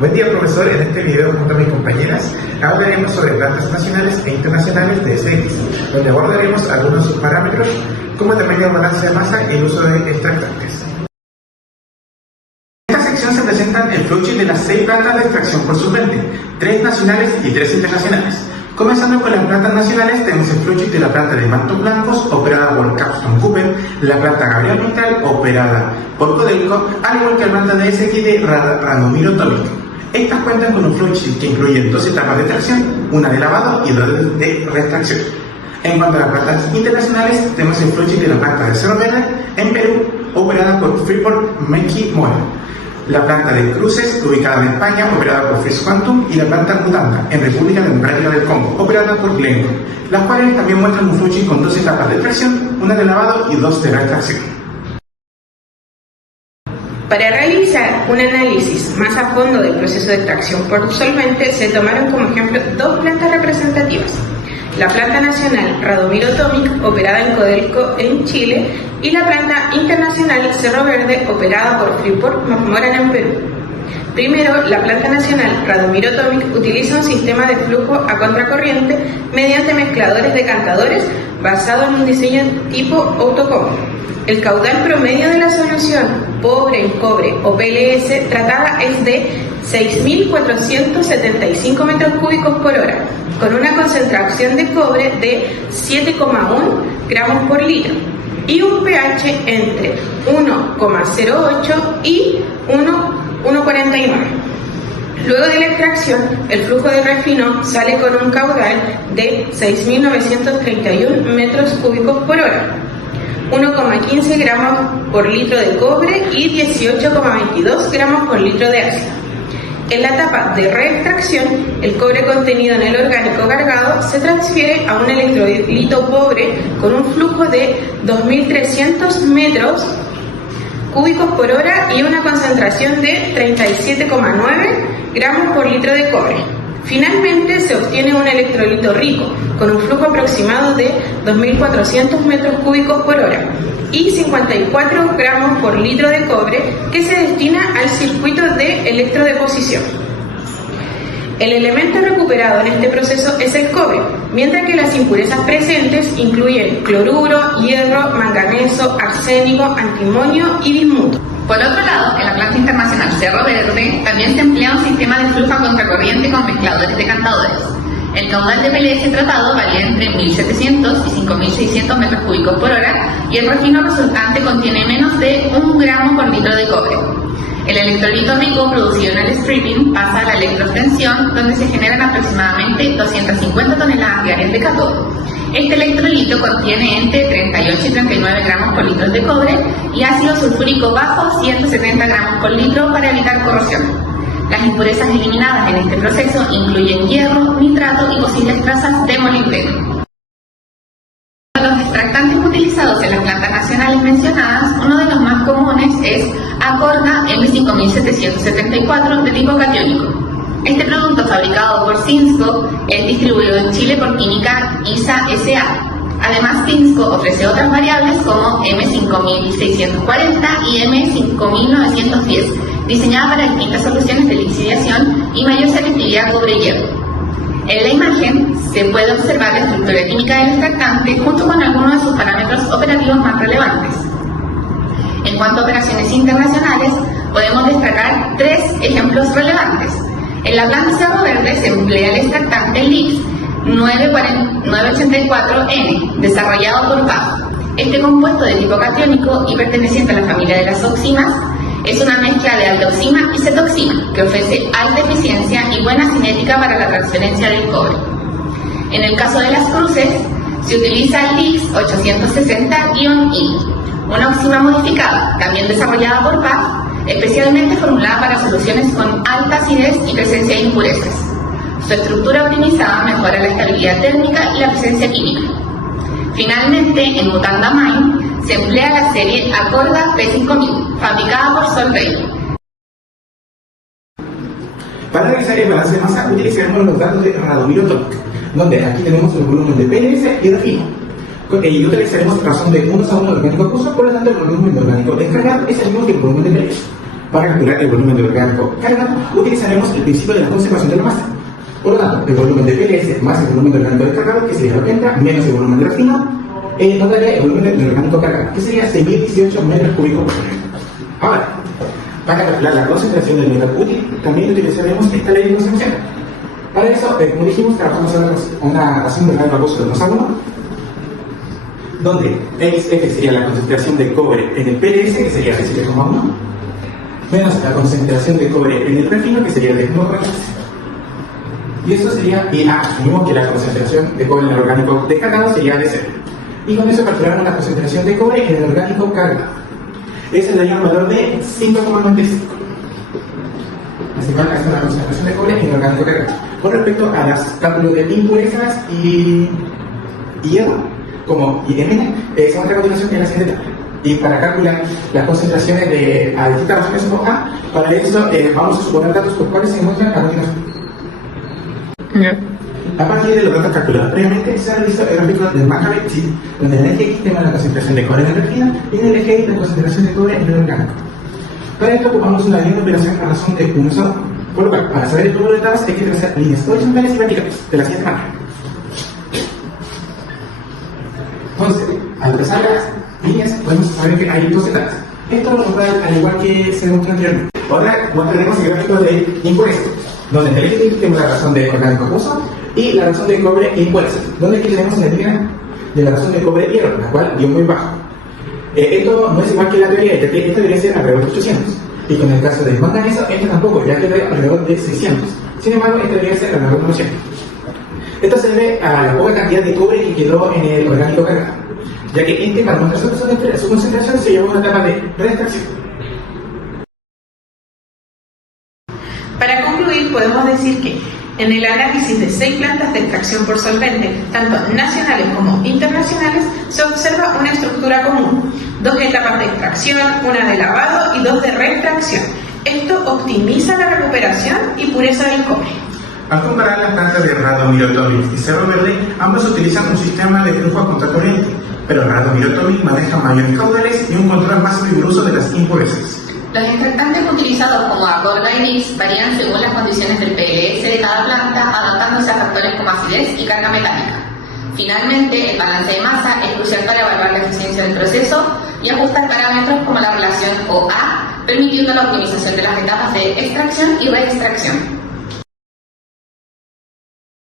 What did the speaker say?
Buen día, profesor. En este video junto a mis compañeras hablaremos sobre plantas nacionales e internacionales de SX, donde abordaremos algunos parámetros como tamaño, balance de masa y el uso de extractantes. En esta sección se presentan el flowchart de las 6 plantas de extracción por solvente, 3 nacionales y 3 internacionales. Comenzando con las plantas nacionales, tenemos el flowchart de la planta de Mantos Blancos, operada por Capstone Cooper, la planta Gabriel Mistral, operada por Codelco, al igual que la planta de SX de Radomiro Tomic. Estas cuentan con un flowchart que incluye 2 etapas de extracción, una de lavado y 2 de reextracción. En cuanto a las plantas internacionales, tenemos el flowchart de la planta de Cerro Verde, en Perú, operada por Freeport Menchi Mora. La planta de Cruces, ubicada en España, operada por First Quantum, y la planta Mutanda, en República Democrática del Congo, operada por Glencore, las cuales también muestran un flowchart con 2 etapas de extracción, una de lavado y 2 de reextracción. Para realizar un análisis más a fondo del proceso de extracción por solvente, se tomaron como ejemplo 2 plantas representativas. La planta nacional Radomiro Tomic, operada en Codelco en Chile, y la planta internacional Cerro Verde, operada por Freeport McMoRan en Perú. Primero, la planta nacional Radomiro Tomic utiliza un sistema de flujo a contracorriente mediante mezcladores decantadores basado en un diseño tipo autocombo. El caudal promedio de la solución pobre en cobre o PLS tratada es de 6.475 metros cúbicos por hora, con una concentración de cobre de 7,1 gramos por litro y un pH entre 1,08 y 1,49. Luego de la extracción, el flujo de refino sale con un caudal de 6.931 metros cúbicos por hora, 1,15 gramos por litro de cobre y 18,22 gramos por litro de ácido. En la etapa de reextracción, el cobre contenido en el orgánico cargado se transfiere a un electrolito pobre con un flujo de 2.300 metros cúbicos por hora y una concentración de 37,9 gramos por litro de cobre. Finalmente se obtiene un electrolito rico con un flujo aproximado de 2.400 metros cúbicos por hora y 54 gramos por litro de cobre que se destina al circuito de electrodeposición. El elemento recuperado en este proceso es el cobre, mientras que las impurezas presentes incluyen cloruro, hierro, manganeso, arsénico, antimonio y bismuto. Por otro lado, en la planta internacional Cerro Verde también se emplea un sistema de flujo a contracorriente con mezcladores decantadores. El caudal de PLS tratado varía entre 1.700 y 5.600 metros cúbicos por hora y el refino resultante contiene menos de 1 gramo por litro de cobre. El electrolito rico producido en el stripping pasa a la electroextensión, donde se generan aproximadamente 250 toneladas diarias de cátodo. Este electrolito contiene entre 38 y 39 gramos por litro de cobre y ácido sulfúrico bajo 170 gramos por litro para evitar corrosión. Las impurezas eliminadas en este proceso incluyen hierro, nitrato y posibles trazas de molibdeno. Los extractantes utilizados en las plantas nacionales mencionadas, uno de los más comunes es Acorda M5774 de tipo catiónico. Este producto, fabricado por Syensqo, es distribuido en Chile por Química ISA S.A. Además, Syensqo ofrece otras variables como M5640 y M5910, diseñadas para distintas soluciones de lixiviación y mayor selectividad cobre-hierro. En la imagen se puede observar la estructura química del extractante junto con algunos de sus parámetros operativos más relevantes. En cuanto a operaciones internacionales, podemos destacar 3 ejemplos relevantes. En la planta Cerro Verde se emplea el extractante LIX 984N, desarrollado por PAF. Este compuesto de tipo catiónico y perteneciente a la familia de las oximas es una mezcla de aldoxima y cetoxima que ofrece alta eficiencia y buena cinética para la transferencia del cobre. En el caso de las cruces, se utiliza LIX 860-I, una oxima modificada, también desarrollada por PAF, especialmente formulada para soluciones con alta acidez y presencia de impurezas. Su estructura optimizada mejora la estabilidad térmica y la presencia química. Finalmente, en Mutanda Mine se emplea la serie Acorda P5000, fabricada por Solvay. Para realizar el balance de masa utilizaremos los datos de Radomiro Tomic, donde aquí tenemos el volumen de PLS y refino. Y utilizaremos razón de 1 a 1 orgánico acuoso, por lo tanto el volumen de orgánico descargado es el mismo que el volumen de PLS. Para calcular el volumen del orgánico cargado, utilizaremos el principio de la conservación de la masa. Por lo tanto, el volumen de PLS más el volumen del orgánico descargado, que sería 80, menos el volumen de refino, nos daría el volumen del orgánico cargado, que sería 6.018 metros cúbicos por volumen. Ahora, para calcular la concentración del mineral útil, también utilizaremos esta ley de conservación. Para eso, como dijimos, trabajamos en una relación del grado acuoso de 2 a 1, donde XF sería la concentración de cobre en el PLS, que sería de 7,1, menos la concentración de cobre en el refino, que sería de 1,15. Y eso sería, y asumimos que la concentración de cobre en el orgánico descargado sería de 0. Y con eso calculamos la concentración de cobre en el orgánico cargado. Ese daría un valor de 5,95. Así que es la concentración de cobre en el orgánico cargado. Con respecto a los cálculos de impurezas y hierro, como IMN, es otra continuación que es la siguiente tabla. Y para calcular las concentraciones a distintas razones A, para eso vamos a suponer datos por cuales se encuentran a continuación. A partir de los datos calculados previamente, se realizó el gráfico del Maccabi, donde en el eje X tenemos la concentración de cobre en el refino y en el eje Y la concentración de cobre en el orgánico. Para esto ocupamos una línea de operación a razón de 1 a 1. Por lo cual, para saber el número de etapas hay que trazar líneas horizontales y verticales, de la siguiente manera. Entonces, al trazar las líneas, podemos saber que hay 2 etapas. Esto nos da al igual que se demostró anteriormente. Ahora mostraremos el gráfico de impurezas, donde en el eje X tenemos la razón de orgánico acuoso y la razón de cobre e impurezas, donde aquí tenemos la línea de la razón de cobre y hierro, la cual dio muy bajo. Esto no es igual que la teoría, ya que esto debería ser alrededor de 800. Y con el caso de manganeso, esto tampoco, ya que da alrededor de 600. Sin embargo, esto debería ser alrededor de 900. Esto se debe a la poca cantidad de cobre que quedó en el orgánico cargado, ya que para mostrar su concentración se llevó a una etapa de reextracción. Para concluir, podemos decir que en el análisis de 6 plantas de extracción por solvente, tanto nacionales como internacionales, se observa una estructura común: 2 etapas de extracción, una de lavado y 2 de reextracción. Esto optimiza la recuperación y pureza del cobre. Al comparar las plantas de Radomiro Tomic y Cerro Verde, ambos utilizan un sistema de flujo a contracorriente, pero Radomiro Tomic maneja mayores caudales y un control más riguroso de las impurezas. Los extractantes utilizados como Acorda y Mix varían según las condiciones del PLS de cada planta, adaptándose a factores como acidez y carga metálica. Finalmente, el balance de masa es crucial para evaluar la eficiencia del proceso y ajustar parámetros como la relación OA, permitiendo la optimización de las etapas de extracción y reextracción.